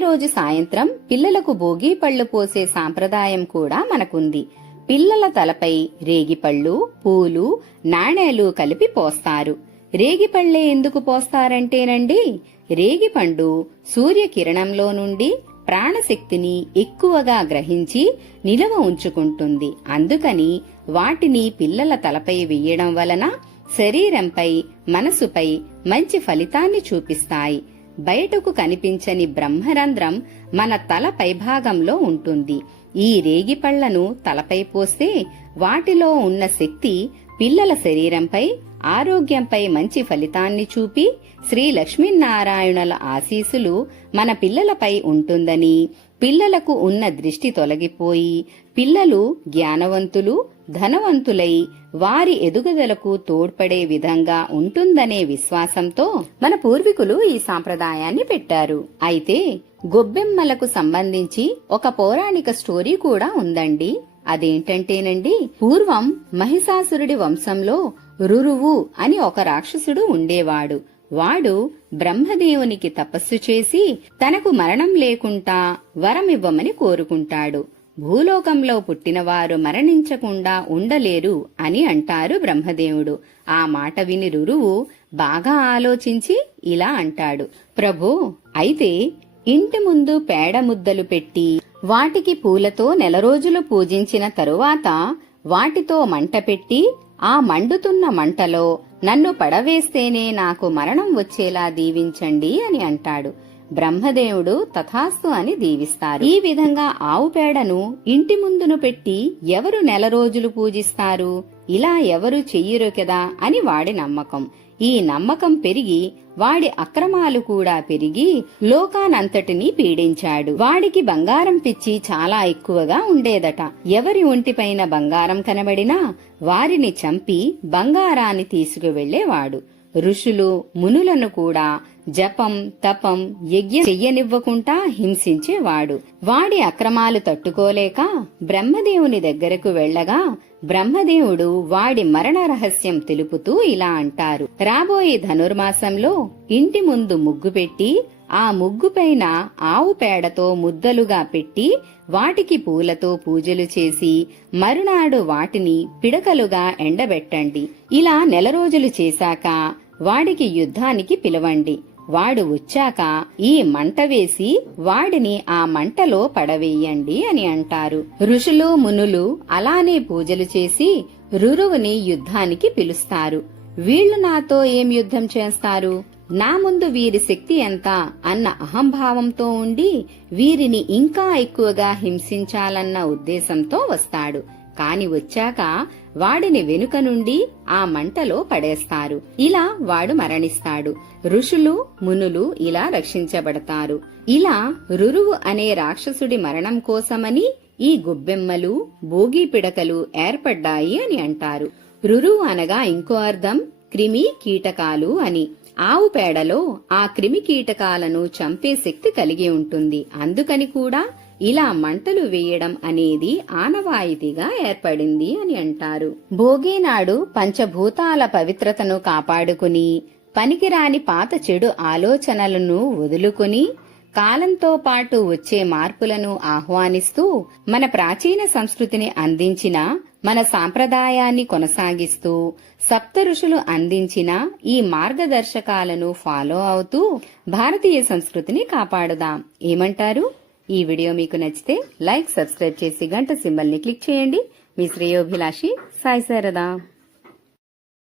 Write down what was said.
రోజు సాయంత్రం పిల్లలకు భోగి పళ్లు పోసే సాంప్రదాయం కూడా మనకుంది. పిల్లల తలపై రేగిపళ్ళు, పూలు, నాణేలు కలిపి పోస్తారు. రేగిపళ్లే ఎందుకు పోస్తారంటేనండి, రేగిపండు సూర్యకిరణంలో నుండి ప్రాణశక్తిని ఎక్కువగా గ్రహించి నిలవ ఉంచుకుంటుంది. అందుకని వాటిని పిల్లల తలపై వెయ్యడం వలన శరీరంపై, మనసుపై మంచి ఫలితాన్ని చూపిస్తాయి. బయటకు కనిపించని బ్రహ్మరంధ్రం మన తల పైభాగంలో ఉంటుంది. ఈ రేగిపళ్లను తలపై పోస్తే వాటిలో ఉన్న శక్తి పిల్లల శరీరంపై, ఆరోగ్యంపై మంచి ఫలితాన్ని చూపి శ్రీ లక్ష్మీనారాయణుల ఆశీస్సులు మన పిల్లలపై ఉంటుందని, పిల్లలకు ఉన్న దృష్టి తొలగిపోయి పిల్లలు జ్ఞానవంతులు, ధనవంతులై వారి ఎదుగుదలకు తోడ్పడే విధంగా ఉంటుందనే విశ్వాసంతో మన పూర్వీకులు ఈ సాంప్రదాయాన్ని పెట్టారు. అయితే గొబ్బెమ్మలకు సంబంధించి ఒక పౌరాణిక స్టోరీ కూడా ఉందండి. అదేంటంటేనండి, పూర్వం మహిషాసురుడి వంశంలో రురువు అని ఒక రాక్షసుడు ఉండేవాడు. వాడు బ్రహ్మదేవునికి తపస్సు చేసి తనకు మరణం లేకుండా వరమివ్వమని కోరుకుంటాడు. భూలోకంలో పుట్టినవారు మరణించకుండా ఉండలేరు అని అంటారు బ్రహ్మదేవుడు. ఆ మాట విని రురువు బాగా ఆలోచించి ఇలా అంటాడు, ప్రభూ, అయితే ఇంటి ముందు పేడ ముద్దలు పెట్టి వాటికి పూలతో నెల రోజులు పూజించిన తరువాత వాటితో మంట పెట్టి ఆ మండుతున్న మంటలో నన్ను పడవేస్తేనే నాకు మరణం వచ్చేలా దీవించండి అని అంటాడు. బ్రహ్మదేవుడు తథాస్తు అని దీవిస్తారు. ఈ విధంగా ఆవు పేడను ఇంటి ముందును పెట్టి ఎవరు నెల రోజులు పూజిస్తారు? ఇలా ఎవరు చెయ్యరు కదా అని వాడి నమ్మకం. ఈ నమ్మకం పెరిగి వాడి అక్రమాలు కూడా పెరిగి లోకానంతటినీ పీడించాడు. వాడికి బంగారం పిచ్చి చాలా ఎక్కువగా ఉండేదట. ఎవరి ఒంటిపైన బంగారం కనబడినా వారిని చంపి బంగారాన్ని తీసుకువెళ్లేవాడు. ఋషులు, మునులను కూడా జపం, తపం, యజ్ఞం చెయ్యనివ్వకుండా హింసించేవాడు. వాడి అక్రమాలు తట్టుకోలేక బ్రహ్మదేవుని దగ్గరకు వెళ్లగా బ్రహ్మదేవుడు వాడి మరణ రహస్యం తెలుపుతూ ఇలా అంటారు, రాబోయే ధనుర్మాసంలో ఇంటి ముందు ముగ్గు పెట్టి ఆ ముగ్గుపైన ఆవు పేడతో ముద్దలుగా పెట్టి వాటికి పూలతో పూజలు చేసి మరునాడు వాటిని పిడకలుగా ఎండబెట్టండి. ఇలా నెల రోజులు చేశాక వాడికి యుద్ధానికి పిలవండి. వాడు వచ్చాక ఈ మంట వేసి వాడిని ఆ మంటలో పడవేయండి అని అంటారు. ఋషులు, మునులు అలానే పూజలు చేసి రురువుని యుద్ధానికి పిలుస్తారు. వీళ్లు నాతో ఏం యుద్ధం చేస్తారు? నా ముందు వీరి శక్తి ఎంత అన్న అహంభావంతో ఉండి వీరిని ఇంకా ఎక్కువగా హింసించాలన్న ఉద్దేశంతో వస్తాడు. కాని వచ్చాక వాడిని వెనుక నుండి ఆ మంటలో పడేస్తారు. ఇలా వాడు మరణిస్తాడు. ఋషులు, మునులు ఇలా రక్షించబడతారు. ఇలా రురువు అనే రాక్షసుడి మరణం కోసమని ఈ గొబ్బెమ్మలు, భోగి పిడకలు ఏర్పడ్డాయి అని అంటారు. రురువు అనగా ఇంకో అర్థం క్రిమి కీటకాలు అని. ఆవు పేడలో ఆ క్రిమి కీటకాలను చంపే శక్తి కలిగి ఉంటుంది. అందుకని కూడా ఇలా మంటలు వేయడం అనేది ఆనవాయితీగా ఏర్పడింది అని అంటారు. భోగి నాడు పంచభూతాల పవిత్రతను కాపాడుకుని పనికిరాని పాత చెడు ఆలోచనలను వదులుకుని కాలంతో పాటు వచ్చే మార్పులను ఆహ్వానిస్తూ మన ప్రాచీన సంస్కృతిని అందించిన మన సాంప్రదాయాన్ని కొనసాగిస్తూ సప్త ఋషులు అందించిన ఈ మార్గదర్శకాలను ఫాలో అవుతూ భారతీయ సంస్కృతిని కాపాడుదాం. ఏమంటారు? ఈ వీడియో మీకు నచ్చితే లైక్, సబ్స్క్రైబ్ చేసి గంట సింబల్ ని క్లిక్ చేయండి. మీ శ్రేయోభిలాషి సాయి శారద.